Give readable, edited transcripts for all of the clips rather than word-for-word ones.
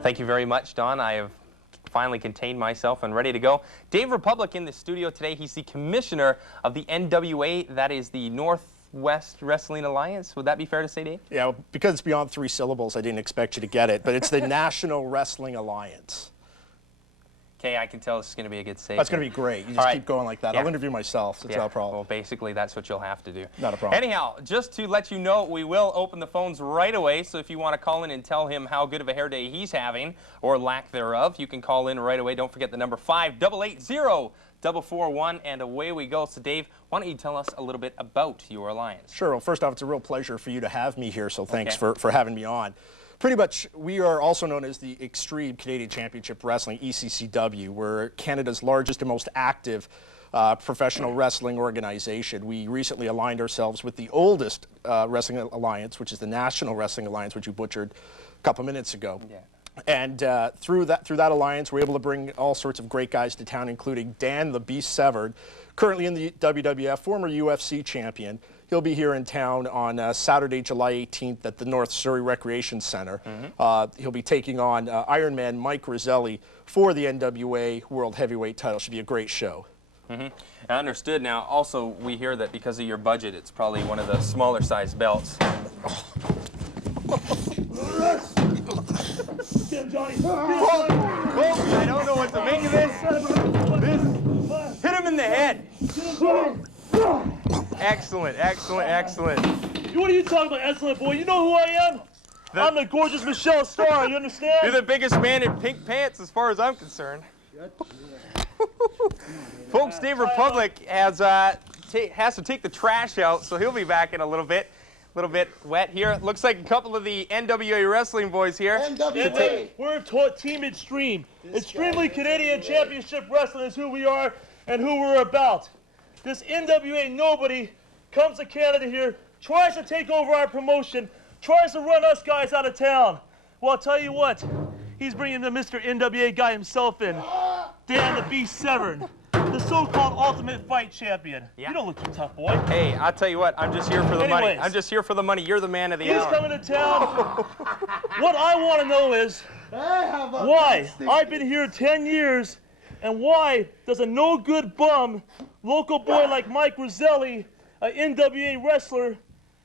Thank you very much, Don. I have finally contained myself and ready to go. Dave Republic in the studio today. He's the commissioner of the NWA, that is the Northwest Wrestling Alliance. Would that be fair to say, Dave? Yeah, because it's beyond 3 syllables, I didn't expect you to get it, but it's the National Wrestling Alliance. Okay, I can tell this is going to be a good save. That's going to be great. You just keep going like that. Yeah. I'll interview myself, so it's not a problem. Well, basically, that's what you'll have to do. Not a problem. Anyhow, just to let you know, we will open the phones right away, so if you want to call in and tell him how good of a hair day he's having, or lack thereof, you can call in right away. Don't forget the number 588-0441, and away we go. So, Dave, why don't you tell us a little bit about your alliance? Sure. Well, first off, it's a real pleasure for you to have me here, so thanks for having me on. Pretty much, we are also known as the Extreme Canadian Championship Wrestling, ECCW. We're Canada's largest and most active professional wrestling organization. We recently aligned ourselves with the oldest wrestling alliance, which is the National Wrestling Alliance, which you butchered a couple minutes ago. Yeah. And through that alliance, we're able to bring all sorts of great guys to town, including Dan the Beast Severn, currently in the WWF, former UFC champion. He'll be here in town on Saturday, July 18th at the North Surrey Recreation Center. He'll be taking on Iron Man Mike Roselli for the NWA World Heavyweight title. Should be a great show. I understood. Now, also, we hear that because of your budget, it's probably one of the smaller size belts. Johnny. I don't know what to make of this. Hit him in the head. Excellent, excellent, excellent. What are you talking about, excellent boy? You know who I am? I'm the gorgeous Michelle Starr, you understand? You're the biggest man in pink pants as far as I'm concerned. Folks, Dave Republic has to take the trash out, so he'll be back in a little bit. A little bit wet here. Looks like a couple of the NWA wrestling boys here. NWA. We're Team Extreme. Extremely Canadian Championship Wrestling is who we are and who we're about. This NWA nobody comes to Canada here, tries to take over our promotion, tries to run us guys out of town. Well, I'll tell you what, he's bringing the Mr. NWA guy himself in, Dan the Beast Severn, the so-called Ultimate Fight Champion. Yeah. You don't look too tough, boy. Hey, I'll tell you what, I'm just here for the money. I'm just here for the money. You're the man of the hour. He's coming to town. What I want to know is why I've been here 10 years, and why does a no-good bum local boy like Mike Roselli, an NWA wrestler,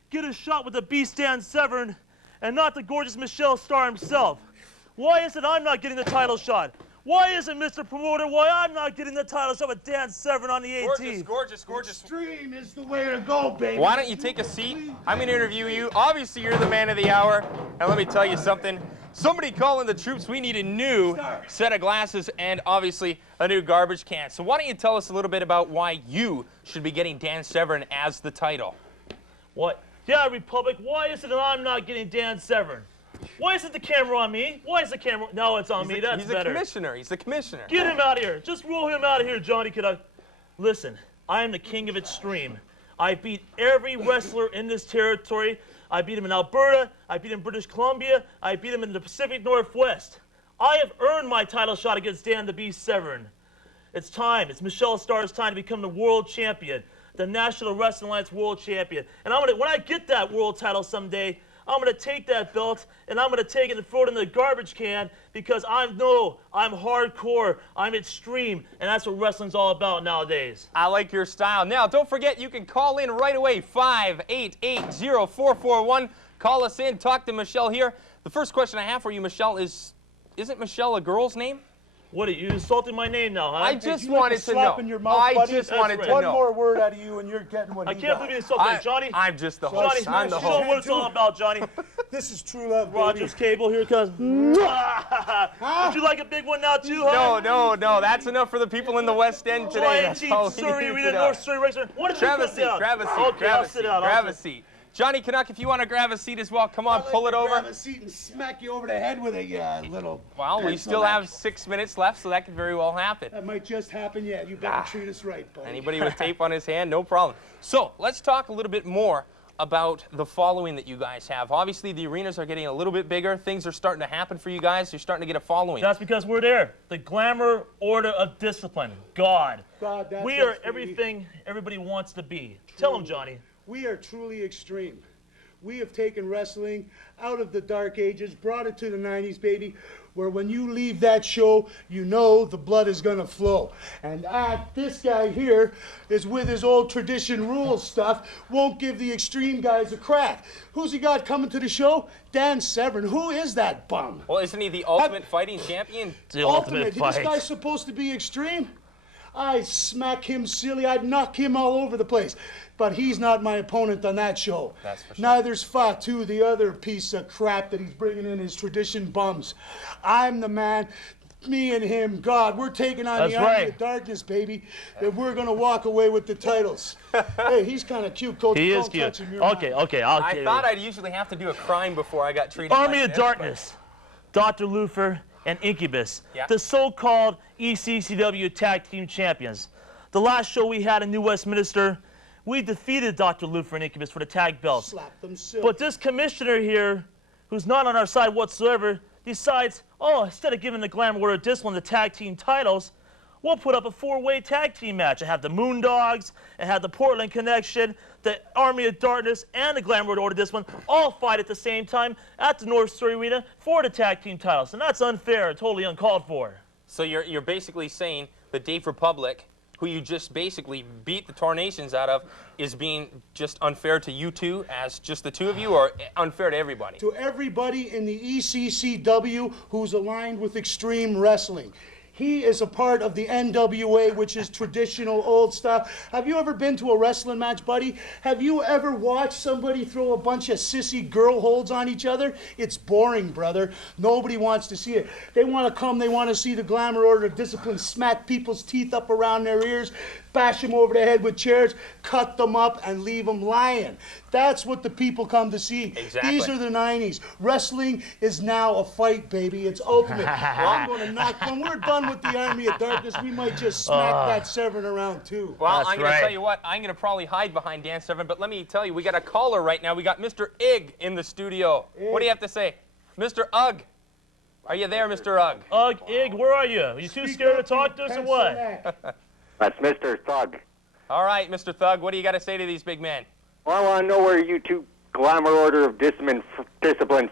get a shot with the Beast Dan Severn and not the gorgeous Michelle Starr himself? Why is it I'm not getting the title shot? Why isn't Mr. Promoter, why I'm not getting the title shot with Dan Severn on the 18th? Gorgeous, gorgeous. Extreme is the way to go, baby. Why don't you take a seat? I'm going to interview you. Obviously, you're the man of the hour. And let me tell you something. Somebody call in the troops. We need a new set of glasses and obviously a new garbage can. So why don't you tell us a little bit about why you should be getting Dan Severn as the title? What? Yeah, Republic, why is it that I'm not getting Dan Severn? Why isn't the camera on me? Why is the camera? No, it's on me. That's better. He's the commissioner. He's the commissioner. Get him out of here. Just roll him out of here, Johnny Canuck. Listen, I am the king of Extreme. I beat every wrestler in this territory. I beat him in Alberta. I beat him in British Columbia. I beat him in the Pacific Northwest. I have earned my title shot against Dan the Beast Severn. It's time. It's Michelle Starr's time to become the world champion, the National Wrestling Alliance world champion. And when I get that world title someday, I'm going to take that belt, and I'm going to take it and throw it in the garbage can because I'm hardcore, I'm extreme, and that's what wrestling's all about nowadays. I like your style. Now, don't forget, you can call in right away, 588-0441. Call us in, talk to Michelle here. The first question I have for you, Michelle, isn't Michelle a girl's name? What, are you insulting my name now, huh? I just wanted to know. In your mouth, buddy? Just wanted to know. One more word out of you and you're getting what I can't believe you insulted me, Johnny. I'm just the host. Johnny, I'm the show them host. what it's all about, Johnny. This is true love, baby. Rogers Cable, here it comes. Would you like a big one now, too, huh? No. That's enough for the people in the West End today. That's all we Surrey, need we to did know. North Surrey Racer. What did you Grab a come seat, down? grab a seat, Okay, grab I'll a sit seat, down. grab a seat. Johnny Canuck, if you want to grab a seat as well, come on, pull it over. Grab a seat and smack you over the head with a little... Well, we still have 6 minutes left, so that could very well happen. That might just happen yet. You better treat us right, buddy. Anybody with tape on his hand, no problem. So, let's talk a little bit more about the following that you guys have. Obviously, the arenas are getting a little bit bigger. Things are starting to happen for you guys. You're starting to get a following. That's because we're there. The Glamour Order of Discipline. God, that's we are everything everybody wants to be. Tell them, Johnny. We are truly extreme. We have taken wrestling out of the dark ages, brought it to the 90s, baby, where when you leave that show, you know the blood is going to flow. And this guy here is with his old tradition rules stuff, won't give the extreme guys a crack. Who's he got coming to the show? Dan Severn. Who is that bum? Well, isn't he the ultimate fighting champion? The ultimate fight. This guy's supposed to be extreme? I'd smack him silly. I'd knock him all over the place. But he's not my opponent on that show. That's for sure. Neither's Fatu, the other piece of crap that he's bringing in his tradition bums. I'm the man. Me and him, God, we're taking on the Army of Darkness, baby. And we're going to walk away with the titles. Hey, he's kind of cute, Coach. He is cute. Okay. I thought I'd usually have to do a crime before I got treated Army like of this, Darkness, Dr. Lufer, and Incubus, the so-called ECCW Tag Team Champions. The last show we had in New Westminster, we defeated Dr. Lufer and Incubus for the tag belts. Slap them silly. But this commissioner here, who's not on our side whatsoever, decides, oh, instead of giving the Glamour Order of Discipline the tag team titles, we'll put up a four-way tag team match. I have the Moondogs, I have the Portland Connection, the Army of Darkness, and the Glamour Order of Discipline all fight at the same time at the North Surrey Arena for the tag team titles. And that's unfair and totally uncalled for. So you're basically saying the Dave Republic, who you just basically beat the Tornations out of, is being just unfair to you two as just the two of you, or unfair to everybody? To everybody in the ECCW who's aligned with Extreme Wrestling. He is a part of the NWA, which is traditional old stuff. Have you ever been to a wrestling match, buddy? Have you ever watched somebody throw a bunch of sissy girl holds on each other? It's boring, brother. Nobody wants to see it. They want to come, they want to see the Glamour Order of Discipline smack people's teeth up around their ears, bash them over the head with chairs, cut them up, and leave them lying. That's what the people come to see. Exactly. These are the 90s. Wrestling is now a fight, baby. It's ultimate. I'm going to knock, when we're done with the Army of Darkness, we might just smack that Severn around too. Well, That's I'm going to right. tell you what, I'm going to probably hide behind Dan Severn, but let me tell you, we got a caller right now. We got Mr. Ig in the studio. What do you have to say? Mr. Ugg. Are you there, Mr. Ugg? Ugg, Ig, where are you? Are you too scared to talk to us or what? That's Mr. Thug. All right, Mr. Thug, what do you got to say to these big men? Well, I want to know where you two Glamour Order of Discipline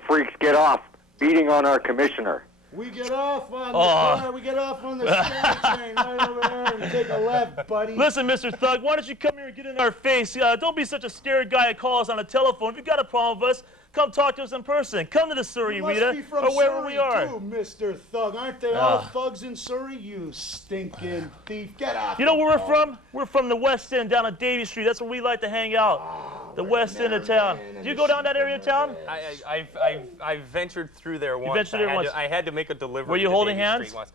freaks get off beating on our commissioner. We get off on the car, we get off on the steering train right over there and take a left, buddy. Listen, Mr. Thug, why don't you come here and get in our face? Don't be such a scared guy and call us on the telephone. If you've got a problem with us, come talk to us in person. Come to the Surrey You must Arena be from or wherever Surrey we are. too, Mr. Thug. Aren't they all thugs in Surrey? You stinking thief. Get off. You know the where we're phone. from? We're from the West End down on Davie Street. That's where we like to hang out. The West End of town. Do you go down that area of town? I've ventured through there once. ventured there once. I had to make a delivery. Were you to holding Davie hands? Street once.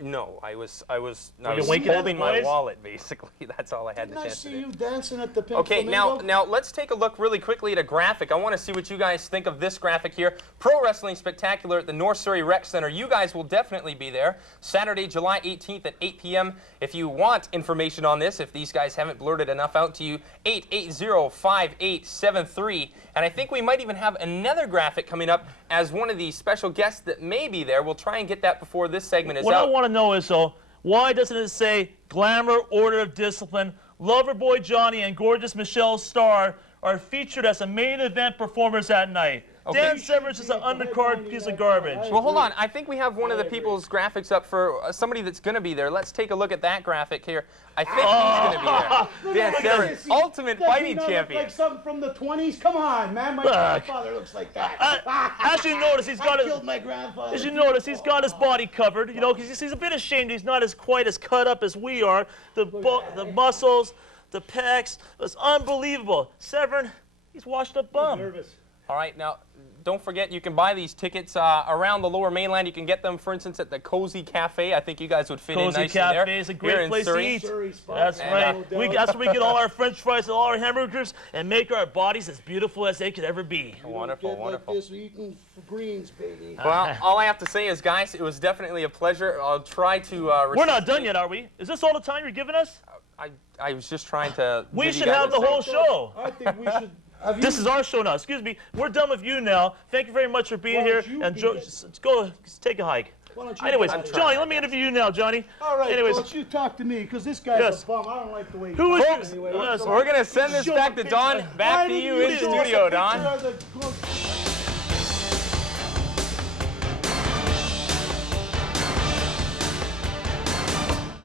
No, I was you winking at holding the my boys? wallet, basically. That's all I had Didn't the I chance to see do. you dancing at the Pink Okay, Flamingo? now let's take a look really quickly at a graphic. I want to see what you guys think of this graphic here. Pro Wrestling Spectacular at the North Surrey Rec Center. You guys will definitely be there. Saturday, July 18th at 8 p.m. If you want information on this, if these guys haven't blurted enough out to you, 880-5873. And I think we might even have another graphic coming up as one of the special guests that may be there. We'll try and get that before this segment is What I out. want to know is, though, why doesn't it say Glamour Order of Discipline, Loverboy Johnny and gorgeous Michelle Starr are featured as the main event performers that night? Okay. Dan Severn's just an undercard piece of garbage. Well, hold on. I think we have one of the people's graphics up for somebody that's going to be there. Let's take a look at that graphic here. I think he's going to be there. Dan Severn, Ultimate Fighting Does he not Champion. look like something from the 20s? Come on, man. My grandfather looks like that. As you notice, he's got I his, killed my grandfather. as you notice, he's got his body covered. You know, because he's a bit ashamed. He's not as quite as cut up as we are. The muscles, the pecs, it's unbelievable. Severn, he's washed up bum. Nervous. All right, now, don't forget you can buy these tickets around the Lower Mainland. You can get them, for instance, at the Cozy Cafe. I think you guys would fit in Cozy nicely there. Cafe is a Here great in place to Surrey. eat. Surrey spot. That's And, right. no doubt. That's where we get all our French fries and all our hamburgers and make our bodies as beautiful as they could ever be. Wonderful, Get wonderful. Like this eating greens, baby. Well, all I have to say is, guys, it was definitely a pleasure. I'll try to. We're not done yet, are we? Is this all the time you're giving us? I was just trying to. We give you should guys have a the whole sense. show. I think we should. Have This you- is our show now. Excuse me. We're done with you now. Thank you very much for being Why here. don't you And be Joe, it? let's go take a hike. Why don't you Anyways, get out of here? Johnny, let me interview you now, Johnny. All right, Anyways, Coach, you talk to me, because this guy's Yes. a bum. I don't like the way he who talks is anyway. yes, We're going to send this Show back the to Don, picture. back Why to didn't you in show us a studio, picture Don. of the-